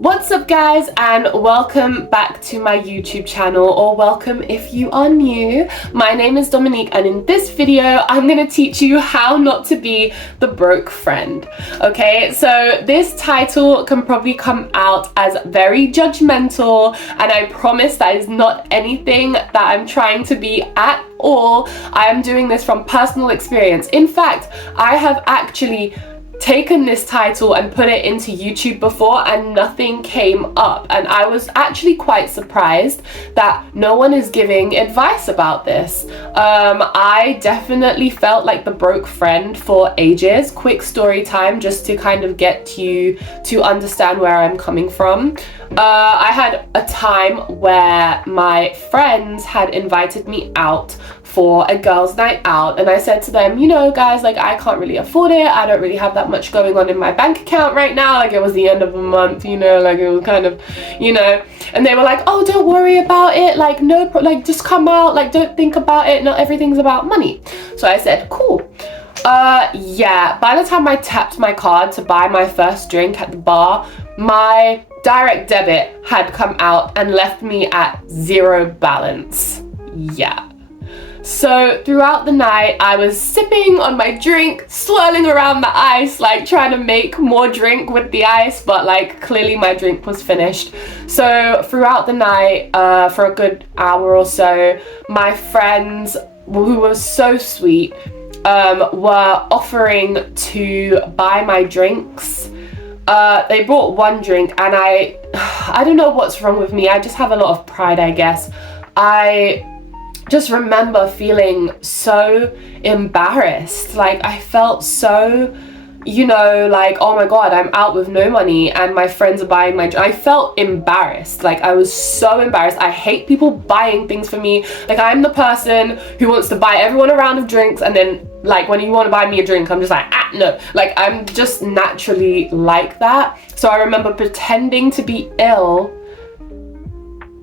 What's up guys, and welcome back to my YouTube channel, or welcome if you are new. My name is Dominique, and in this video I'm gonna teach you how not to be the broke friend. Okay, so this title can probably come out as very judgmental, and I promise that is not anything that I'm trying to be at all. I am doing this from personal experience. In fact, I have actually taken this title and put it into YouTube before and nothing came up, and I was actually quite surprised that no one is giving advice about this. I definitely felt like the broke friend for ages. Quick story time just to kind of get you to understand where I'm coming from. I had a time where my friends had invited me out for a girls' night out, and I said to them, you know guys, like I can't really afford it, I don't really have that much going on in my bank account right now, like it was the end of the month, you know, like it was kind of, you know, and they were like, oh, don't worry about it, like like just come out, like don't think about it, not everything's about money. So I said, cool. Yeah, by the time I tapped my card to buy my first drink at the bar, my direct debit had come out and left me at zero balance. Yeah. So throughout the night, I was sipping on my drink, swirling around the ice, like trying to make more drink with the ice, but like clearly my drink was finished. So throughout the night, for a good hour or so, my friends, who were so sweet, were offering to buy my drinks. They brought one drink, and I don't know what's wrong with me. I just have a lot of pride, I guess. I just remember feeling so embarrassed. Like I felt so, you know, like, oh my god, I'm out with no money and my friends are buying my drink. I felt embarrassed. Like I was so embarrassed. I hate people buying things for me. Like I'm the person who wants to buy everyone a round of drinks, and then like when you want to buy me a drink, I'm just like, no. Like I'm just naturally like that. So I remember pretending to be ill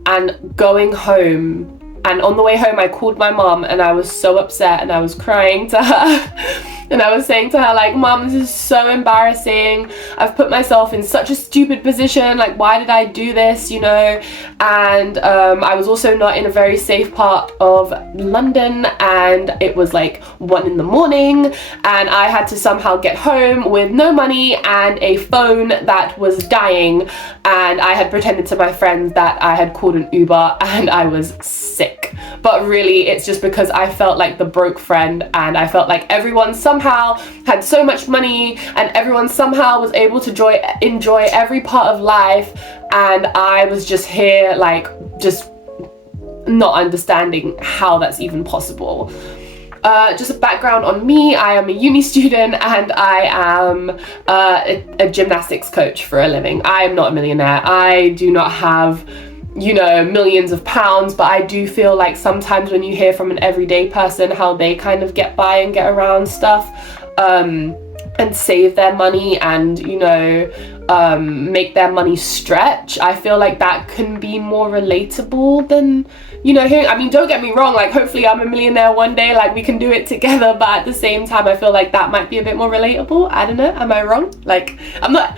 and going home. And on the way home, I called my mom, and I was so upset, and I was crying to her. And I was saying to her, like, Mom, this is so embarrassing. I've put myself in such a stupid position. Like, why did I do this, you know? And I was also not in a very safe part of London, and it was like 1 in the morning, and I had to somehow get home with no money and a phone that was dying. And I had pretended to my friends that I had called an Uber and I was sick. But really, it's just because I felt like the broke friend, and I felt like everyone somehow had so much money and everyone somehow was able to enjoy every part of life, and I was just here like just not understanding how that's even possible. Just a background on me, I am a uni student, and I am a gymnastics coach for a living. I am not a millionaire. I do not have, you know, millions of pounds, but I do feel like sometimes when you hear from an everyday person how they kind of get by and get around stuff, and save their money and, you know, make their money stretch, I feel like that can be more relatable than, you know, hearing, I mean, don't get me wrong, like hopefully I'm a millionaire one day, like we can do it together, but at the same time I feel like that might be a bit more relatable. I don't know, am I wrong? Like I'm not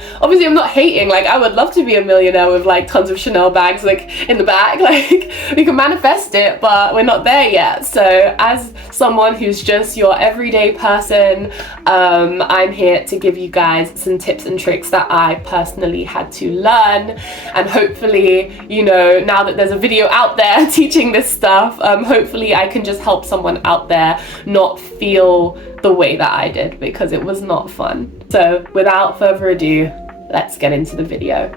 hating, like I would love to be a millionaire with like tons of Chanel bags like in the back, like we can manifest it, but we're not there yet. So as someone who's just your everyday person, I'm here to give you guys some tips and tricks that I personally had to learn, and hopefully, you know, now that there's a video out there teaching this stuff, hopefully I can just help someone out there not feel the way that I did, because it was not fun. So without further ado, let's get into the video.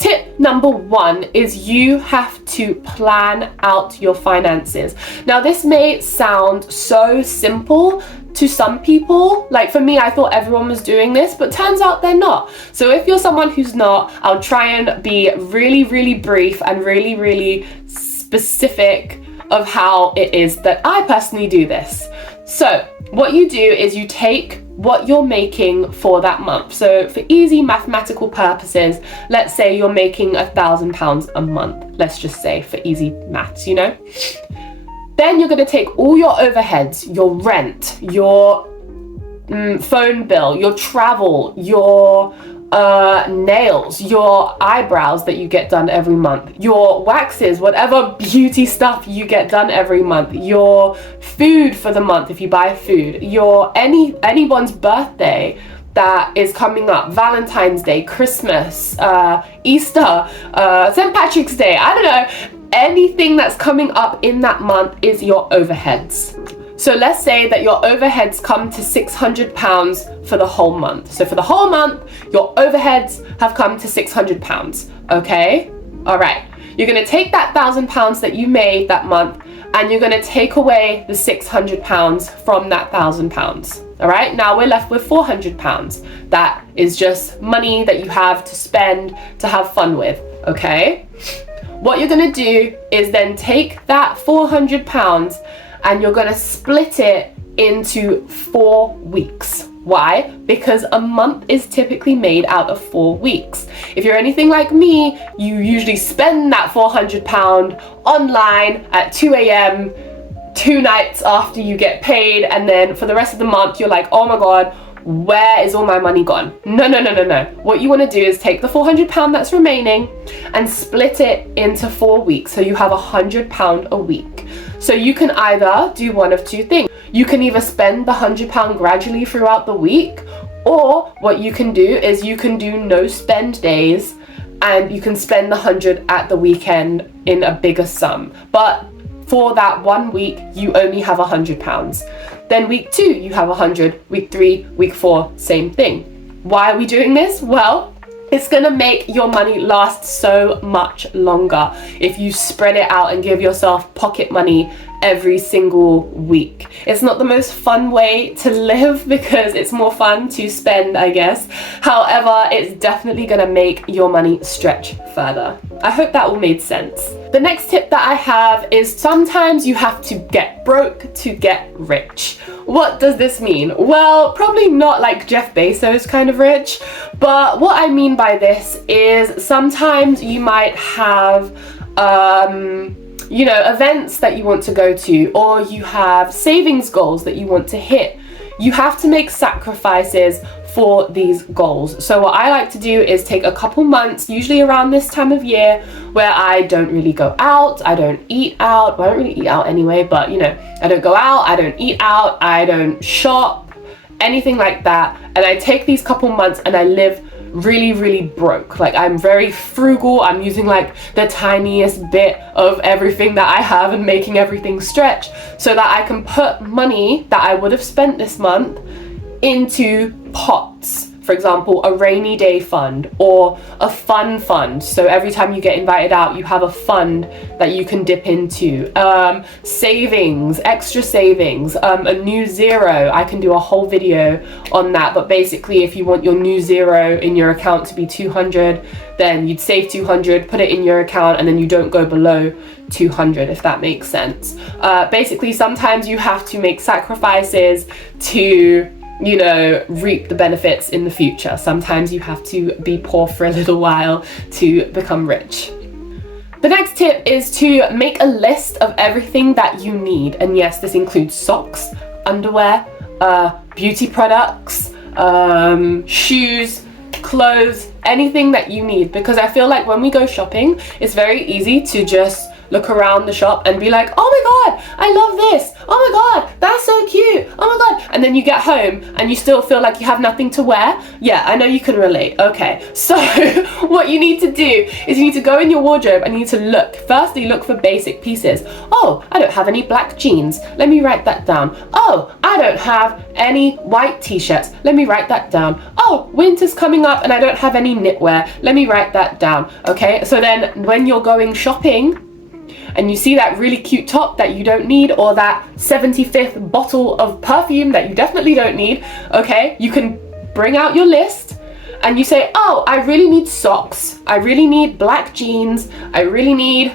Tip number 1 is you have to plan out your finances. Now this may sound so simple to some people, like for me I thought everyone was doing this, but turns out they're not. So if you're someone who's not, I'll try and be really brief and really specific of how it is that I personally do this. So what you do is you take what you're making for that month. So for easy mathematical purposes, let's say you're making £1,000 a month, let's just say, for easy maths, you know. Then you're going to take all your overheads, your rent, your phone bill, your travel, your nails, your eyebrows that you get done every month, your waxes, whatever beauty stuff you get done every month, your food for the month if you buy food, your anyone's birthday that is coming up, Valentine's Day, Christmas, Easter, St. Patrick's Day, I don't know, anything that's coming up in that month is your overheads. So let's say that your overheads come to £600 for the whole month. So for the whole month, your overheads have come to £600, okay? All right, you're gonna take that £1,000 that you made that month and you're gonna take away the £600 from that £1,000. All right, now we're left with £400. That is just money that you have to spend to have fun with, okay? What you're gonna do is then take that £400 and you're gonna split it into 4 weeks. Why? Because a month is typically made out of 4 weeks. If you're anything like me, you usually spend that £400 online at 2 a.m. 2 nights after you get paid, and then for the rest of the month you're like, oh my god, where is all my money gone? No. What you want to do is take the £400 that's remaining and split it into 4 weeks, so you have £100 a week. So you can either do one of two things. You can either spend the £100 gradually throughout the week, or what you can do is you can do no spend days and you can spend the 100 at the weekend in a bigger sum. But for that 1 week, you only have £100. Then week 2, you have 100. Week 3, week 4, same thing. Why are we doing this? Well, it's gonna make your money last so much longer if you spread it out and give yourself pocket money every single week. It's not the most fun way to live because it's more fun to spend, I guess. However, it's definitely gonna make your money stretch further. I hope that all made sense. The next tip that I have is sometimes you have to get broke to get rich. What does this mean? Well, probably not like Jeff Bezos kind of rich, but what I mean by this is sometimes you might have events that you want to go to, or you have savings goals that you want to hit. You have to make sacrifices for these goals. So what I like to do is take a couple months, usually around this time of year, where I don't really go out, I don't eat out. Well, I don't really eat out anyway, but I don't go out, I don't eat out, I don't shop, anything like that. And I take these couple months and I live really broke. Like, I'm very frugal. I'm using like the tiniest bit of everything that I have and making everything stretch so that I can put money that I would have spent this month into pots. For example, a rainy day fund or a fun fund. So every time you get invited out, you have a fund that you can dip into. Savings, extra savings, a new zero. I can do a whole video on that. But basically, if you want your new zero in your account to be 200, then you'd save 200, put it in your account, and then you don't go below 200, if that makes sense. Basically, sometimes you have to make sacrifices to reap the benefits in the future. Sometimes you have to be poor for a little while to become rich. The next tip is to make a list of everything that you need. And yes, this includes socks, underwear, beauty products, shoes, clothes, anything that you need. Because I feel like when we go shopping, it's very easy to just look around the shop and be like, oh my god, I love this, oh my god, that's so cute, oh my god, and then you get home and you still feel like you have nothing to wear. Yeah, I know you can relate. Okay, so what you need to do is you need to go in your wardrobe and you need to look. Firstly, look for basic pieces. Oh, I don't have any black jeans, let me write that down. Oh, I don't have any white t-shirts, let me write that down. Oh, winter's coming up and I don't have any knitwear, let me write that down. Okay, so then when you're going shopping and you see that really cute top that you don't need, or that 75th bottle of perfume that you definitely don't need, okay, you can bring out your list and you say, oh, I really need socks, I really need black jeans, I really need,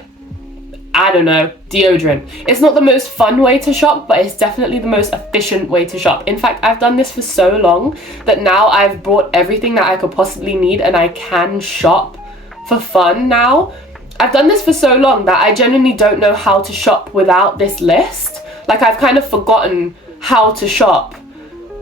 I don't know, deodorant. It's not the most fun way to shop, but it's definitely the most efficient way to shop. In fact, I've done this for so long that now I've bought everything that I could possibly need and I can shop for fun now. I've done this for so long that I genuinely don't know how to shop without this list. Like, I've kind of forgotten how to shop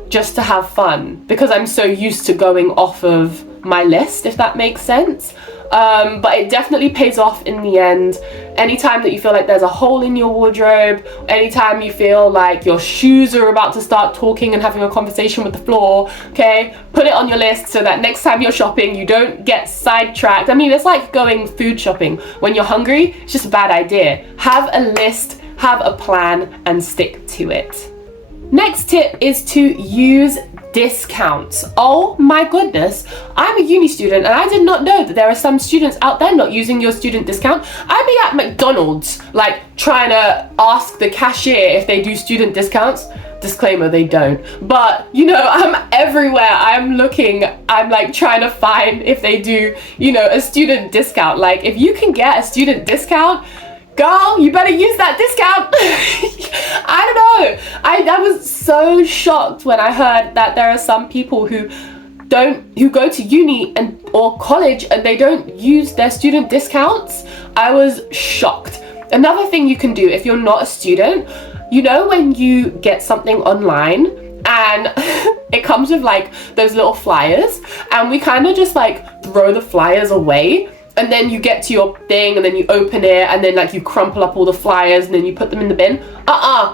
just to have fun because I'm so used to going off of my list, if that makes sense. But it definitely pays off in the end. Anytime that you feel like there's a hole in your wardrobe, anytime you feel like your shoes are about to start talking and having a conversation with the floor, okay, put it on your list so that next time you're shopping, you don't get sidetracked. I mean, it's like going food shopping. When you're hungry, it's just a bad idea. Have a list, have a plan, and stick to it. Next tip is to use discounts. Oh my goodness, I'm a uni student and I did not know that there are some students out there not using your student discount. I'd be at McDonald's like trying to ask the cashier if they do student discounts. Disclaimer, they don't. But you know, I'm everywhere. I'm looking, I'm like trying to find if they do, you know, a student discount. Like if you can get a student discount, girl, you better use that discount. I don't know. I was so shocked when I heard that there are some people who go to uni or college and they don't use their student discounts. I was shocked. Another thing you can do if you're not a student, you know when you get something online and it comes with like those little flyers, and we kind of just like throw the flyers away. And then you get to your thing and then you open it and then like you crumple up all the flyers and then you put them in the bin.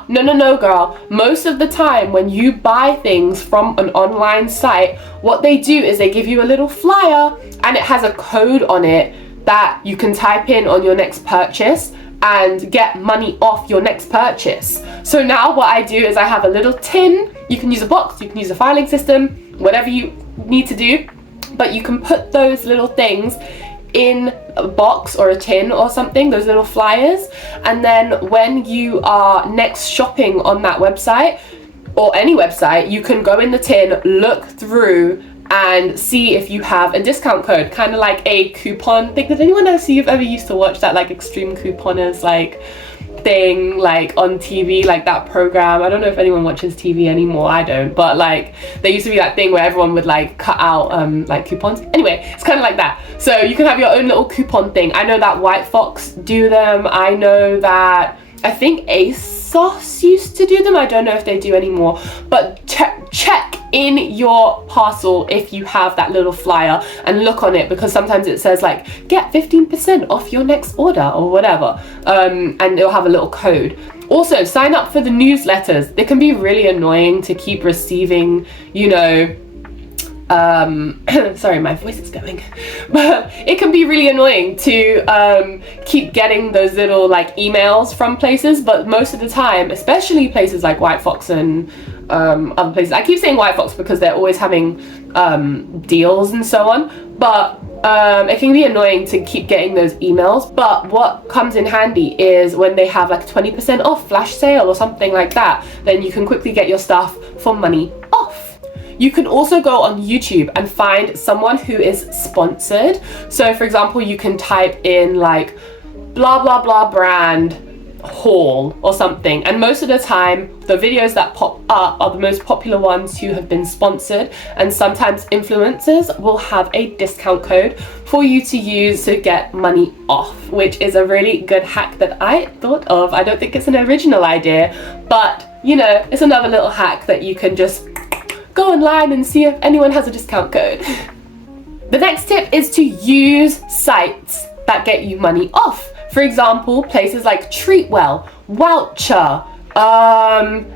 No, girl. Most of the time when you buy things from an online site, what they do is they give you a little flyer and it has a code on it that you can type in on your next purchase and get money off your next purchase. So now what I do is I have a little tin. You can use a box, you can use a filing system, whatever you need to do, but you can put those little things in a box or a tin or something, those little flyers, and then when you are next shopping on that website or any website, you can go in the tin, look through and see if you have a discount code, kind of like a coupon thing. Did anyone else see, you've ever used to watch that like Extreme Couponers like thing like on TV, like that program? I don't know if anyone watches TV anymore. I don't, but like there used to be that thing where everyone would like cut out like coupons. Anyway, it's kind of like that. So you can have your own little coupon thing. I know that White Fox do them. I know that I think ASOS used to do them. I don't know if they do anymore, but check in your parcel if you have that little flyer and look on it, because sometimes it says like get 15% off your next order or whatever, and it'll have a little code. Also, sign up for the newsletters. They can be really annoying to keep receiving, you know, sorry, my voice is going. But it can be really annoying to keep getting those little like emails from places, but most of the time, especially places like White Fox and other places, I keep saying White Fox because they're always having deals and so on, but it can be annoying to keep getting those emails. But what comes in handy is when they have like 20% off flash sale or something like that, then you can quickly get your stuff for money off. You can also go on YouTube and find someone who is sponsored. So for example, you can type in like blah blah blah brand haul or something, and most of the time the videos that pop up are the most popular ones who have been sponsored, and sometimes influencers will have a discount code for you to use to get money off, which is a really good hack that I thought of. I don't think it's an original idea, but you know, it's another little hack that you can just go online and see if anyone has a discount code. The next tip is to use sites that get you money off. For example, places like Treatwell, Voucher,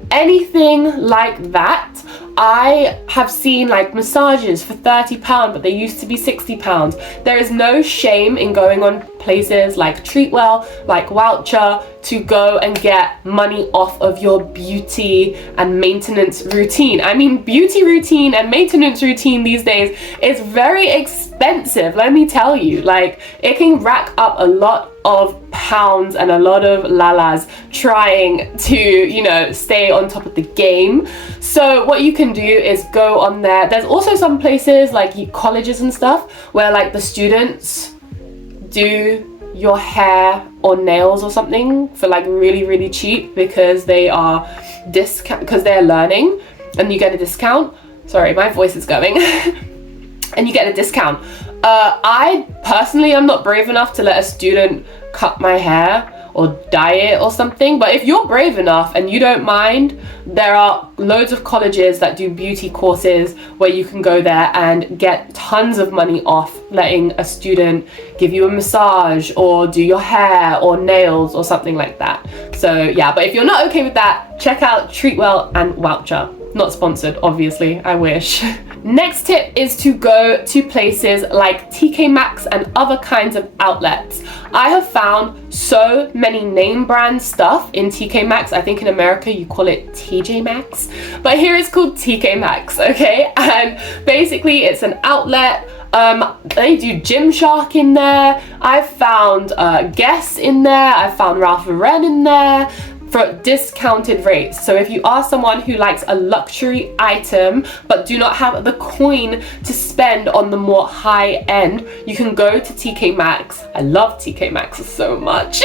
anything like that. I have seen like massages for £30, but they used to be £60. There is no shame in going on places like Treatwell, like Voucher, to go and get money off of your beauty and maintenance routine. I mean, beauty routine and maintenance routine these days is very expensive, let me tell you. Like, it can rack up a lot of pounds and a lot of lalas trying to, you know, stay on top of the game. So what you can do is go on there. There's also some places like colleges and stuff where like the students do your hair or nails or something for like really cheap because they are because they're learning, and you get a discount. Sorry, my voice is going. And you get a discount. I personally am not brave enough to let a student cut my hair or diet or something. But if you're brave enough and you don't mind, there are loads of colleges that do beauty courses where you can go there and get tons of money off letting a student give you a massage or do your hair or nails or something like that. So yeah, but if you're not okay with that, check out Treatwell and Wowcher. Not sponsored, obviously, I wish. Next tip is to go to places like TK Maxx and other kinds of outlets. I have found so many name brand stuff in TK Maxx. I think in America you call it TJ Maxx, but here it's called TK Maxx, okay? And basically it's an outlet. They do Gymshark in there. I've found Guess in there. I've found Ralph Lauren in there for discounted rates. So if you are someone who likes a luxury item but do not have the coin to spend on the more high end, you can go to TK Maxx. I love TK Maxx so much.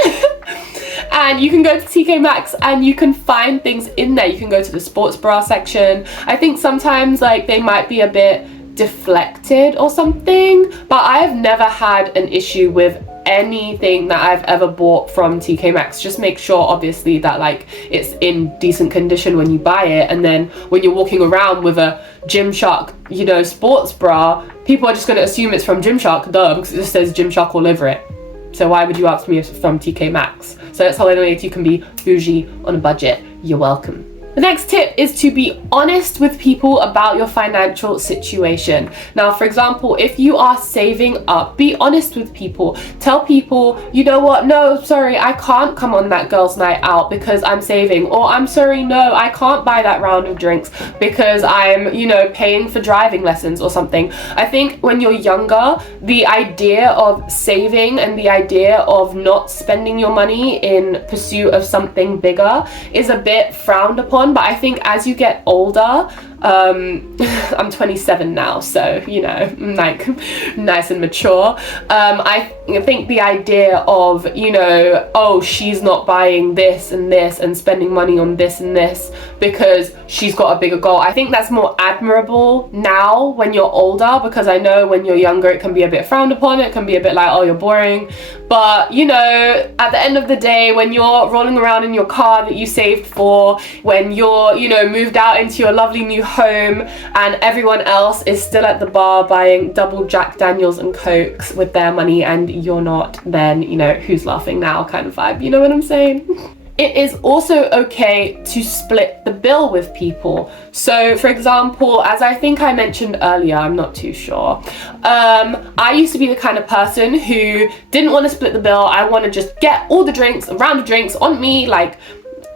And you can go to TK Maxx and you can find things in there. You can go to the sports bra section. I think sometimes like they might be a bit deflected or something, but I've never had an issue with anything that I've ever bought from TK Maxx. Just make sure obviously that like it's in decent condition when you buy it, and then when you're walking around with a Gymshark, you know, sports bra, people are just going to assume it's from Gymshark, because it just says Gymshark all over it. So why would you ask me if it's from TK Maxx? So that's how I know if you can be bougie on a budget. You're welcome. The next tip is to be honest with people about your financial situation. Now, for example, if you are saving up, be honest with people. Tell people, you know what, no, sorry, I can't come on that girls' night out because I'm saving. Or I'm sorry, no, I can't buy that round of drinks because I'm, you know, paying for driving lessons or something. I think when you're younger, the idea of saving and the idea of not spending your money in pursuit of something bigger is a bit frowned upon. But I think as you get older, I'm 27 now, so you know, like nice and mature. I think the idea of, you know, oh, she's not buying this and spending money on this and this because she's got a bigger goal, I think that's more admirable now when you're older, because I know when you're younger it can be a bit frowned upon. It can be a bit like, oh, you're boring. But you know, at the end of the day, when you're rolling around in your car that you saved for, when you're, you know, moved out into your lovely new home and everyone else is still at the bar buying double Jack Daniels and Cokes with their money and you're not, then, you know, who's laughing now kind of vibe, you know what I'm saying? It is also okay to split the bill with people. So for example, as I think I mentioned earlier, I'm not too sure, I used to be the kind of person who didn't want to split the bill. I want to just get all the drinks, a round of drinks on me, like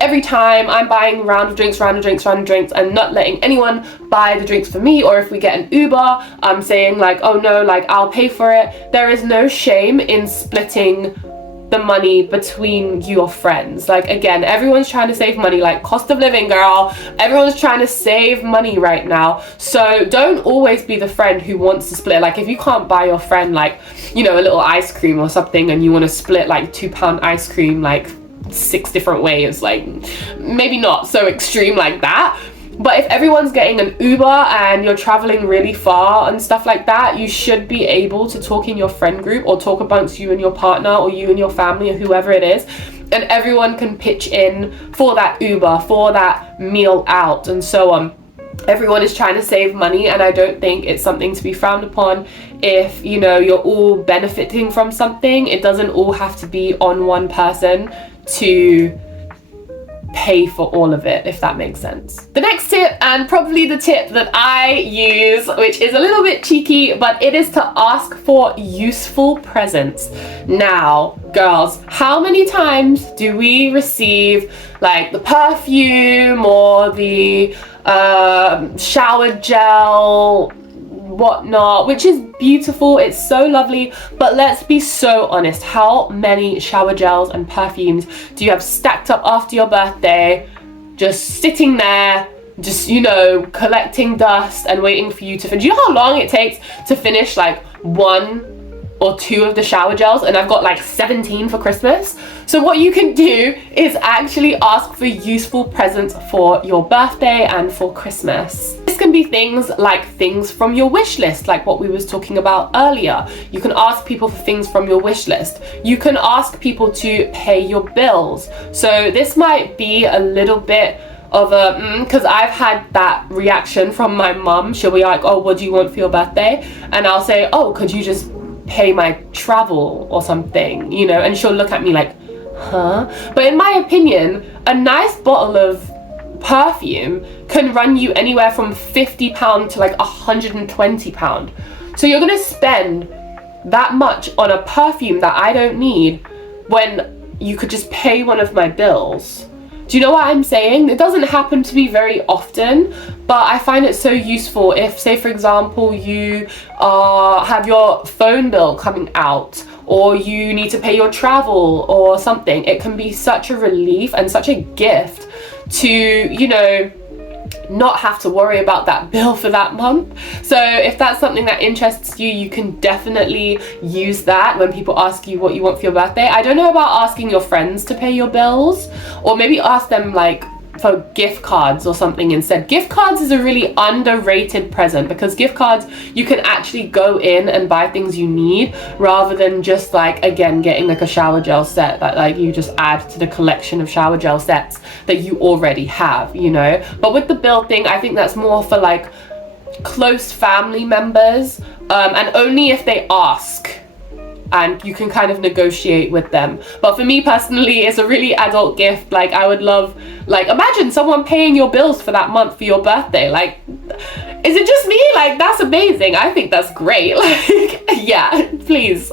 every time I'm buying round of drinks and not letting anyone buy the drinks for me. Or if we get an Uber, I'm saying like, oh no, like I'll pay for it. There is no shame in splitting the money between your friends. Like again, everyone's trying to save money, like cost of living, girl. Everyone's trying to save money right now. So don't always be the friend who wants to split. Like if you can't buy your friend like, you know, a little ice cream or something and you want to split like £2 ice cream like 6 different ways, like maybe not so extreme like that. But if everyone's getting an Uber and you're traveling really far and stuff like that, you should be able to talk in your friend group or talk amongst you and your partner or you and your family or whoever it is, and everyone can pitch in for that Uber, for that meal out, and so on. Everyone is trying to save money, and I don't think it's something to be frowned upon if, you know, you're all benefiting from something. It doesn't all have to be on one person to pay for all of it, if that makes sense. The next tip, and probably the tip that I use, which is a little bit cheeky, but it is to ask for useful presents. Now, girls, how many times do we receive like the perfume or the shower gel, whatnot, which is beautiful, it's so lovely, but let's be so honest, how many shower gels and perfumes do you have stacked up after your birthday, just sitting there, just, you know, collecting dust and waiting for you to finish? Do you know how long it takes to finish like 1 or 2 of the shower gels? And I've got like 17 for Christmas. So what you can do is actually ask for useful presents for your birthday and for Christmas. This can be things like things from your wish list, like what we was talking about earlier. You can ask people for things from your wish list. You can ask people to pay your bills. So this might be a little bit of a because I've had that reaction from my mum. She'll be like, oh, what do you want for your birthday? And I'll say, oh, could you just pay my travel or something, you know? And she'll look at me like, huh? But in my opinion, a nice bottle of perfume can run you anywhere from £50 to like £120. So you're gonna spend that much on a perfume that I don't need when you could just pay one of my bills. Do you know what I'm saying? It doesn't happen to me very often, but I find it so useful if, say for example, you have your phone bill coming out, or you need to pay your travel or something. It can be such a relief and such a gift to, you know, not have to worry about that bill for that month. So if that's something that interests you, you can definitely use that when people ask you what you want for your birthday. I don't know about asking your friends to pay your bills, or maybe ask them like for gift cards or something instead. Gift cards is a really underrated present, because gift cards, you can actually go in and buy things you need, rather than just like, again, getting like a shower gel set that like you just add to the collection of shower gel sets that you already have, you know. But with the bill thing, I think that's more for like close family members, and only if they ask, and you can kind of negotiate with them. But for me personally, it's a really adult gift. Like I would love, like imagine someone paying your bills for that month for your birthday. Like, is it just me? Like, that's amazing. I think that's great. Like, yeah, please.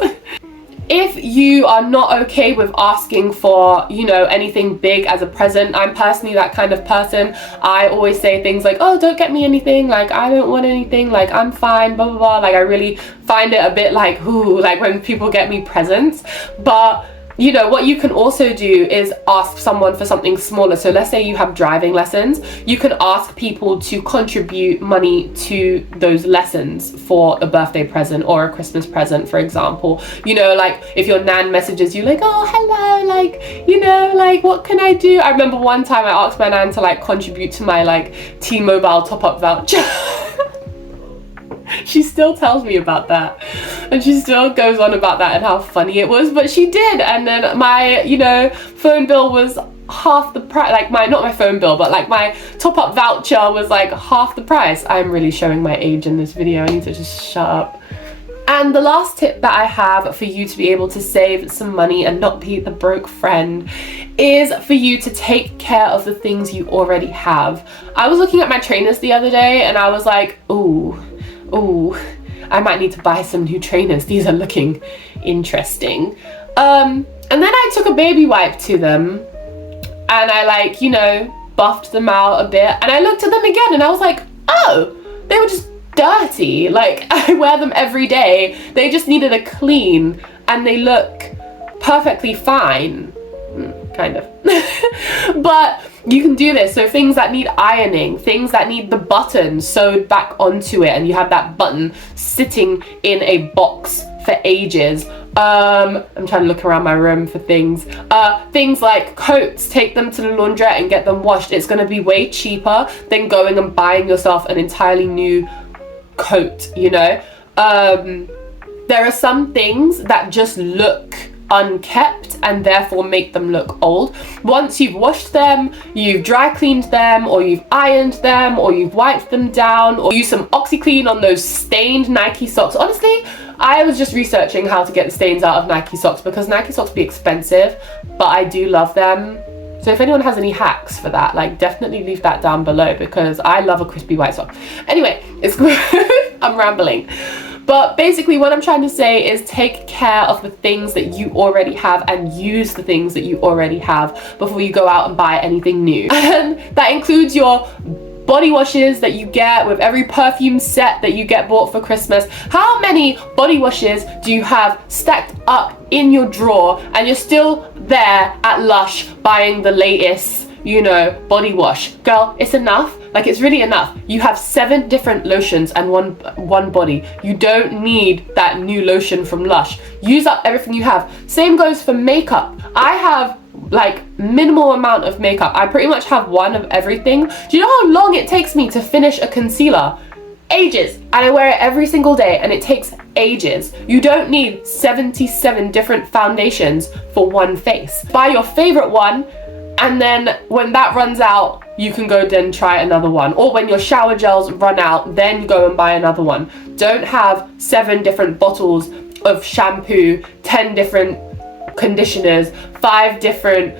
If you are not okay with asking for, you know, anything big as a present, I'm personally that kind of person. I always say things like, oh, don't get me anything, like I don't want anything, like I'm fine, blah blah blah. Like I really find it a bit like, ooh, like when people get me presents. But you know, what you can also do is ask someone for something smaller. So let's say you have driving lessons, you can ask people to contribute money to those lessons for a birthday present or a Christmas present, for example. You know, like if your nan messages you like, oh, hello, like, you know, like what can I do? I remember one time I asked my nan to like contribute to my like T-Mobile top-up voucher. She still tells me about that, and she still goes on about that and how funny it was, but she did. And then my, you know, phone bill was half the price, like not my phone bill, but like my top-up voucher was like half the price. I'm really showing my age in this video. I need to just shut up. And the last tip that I have for you to be able to save some money and not be the broke friend is for you to take care of the things you already have. I was looking at my trainers the other day and I was like, ooh, I might need to buy some new trainers. These are looking interesting. And then I took a baby wipe to them and I like, you know, buffed them out a bit, and I looked at them again and I was like, oh, they were just dirty. Like I wear them every day. They just needed a clean and they look perfectly fine. Kind of. But you can do this. So things that need ironing, things that need the button sewed back onto it, and you have that button sitting in a box for ages. I'm trying to look around my room for things. Things like coats, take them to the laundrette and get them washed. It's going to be way cheaper than going and buying yourself an entirely new coat, you know. There are some things that just look unkept and therefore make them look old. Once you've washed them, you've dry cleaned them, or you've ironed them, or you've wiped them down, or use some OxyClean on those stained Nike socks. Honestly, I was just researching how to get the stains out of Nike socks, because Nike socks be expensive, but I do love them. So if anyone has any hacks for that, like definitely leave that down below, because I love a crispy white sock. Anyway, it's I'm rambling. But basically what I'm trying to say is take care of the things that you already have and use the things that you already have before you go out and buy anything new. And that includes your body washes that you get with every perfume set that you get bought for Christmas. How many body washes do you have stacked up in your drawer and you're still there at Lush buying the latest, you know, body wash? Girl, it's enough. Like, it's really enough. You have 7 different lotions and one body. You don't need that new lotion from Lush. Use up everything you have. Same goes for makeup. I have like minimal amount of makeup. I pretty much have one of everything. Do you know how long it takes me to finish a concealer? Ages. And I wear it every single day and it takes ages. You don't need 77 different foundations for one face. Buy your favorite one, and then when that runs out, you can go then try another one. Or when your shower gels run out, then go and buy another one. Don't have 7 different bottles of shampoo, 10 different conditioners, 5 different,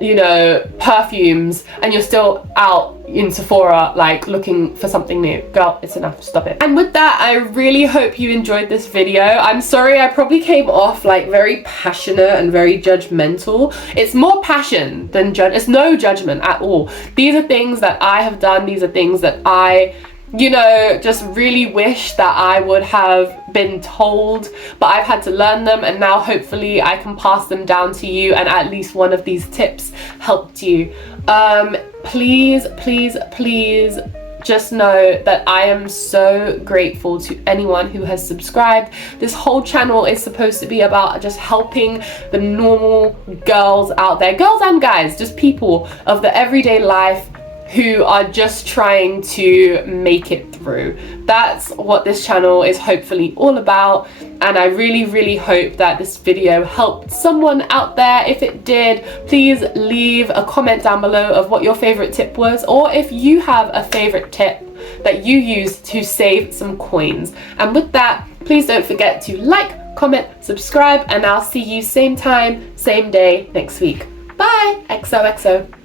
you know, perfumes, and you're still out in Sephora like looking for something new. Girl, it's enough, stop it. And with that, I really hope you enjoyed this video. I'm sorry I probably came off like very passionate and very judgmental. It's more passion than it's no judgment at all. These are things that I have done. These are things that I, you know, just really wish that I would have been told, but I've had to learn them, and now hopefully I can pass them down to you, and at least one of these tips helped you. Please, please, please just know that I am so grateful to anyone who has subscribed. This whole channel is supposed to be about just helping the normal girls out there, girls and guys, just people of the everyday life who are just trying to make it through. That's what this channel is hopefully all about, and I really hope that this video helped someone out there. If it did, please leave a comment down below of what your favorite tip was, or if you have a favorite tip that you use to save some coins. And with that, please don't forget to like, comment, subscribe, and I'll see you same time, same day next week. Bye! XOXO.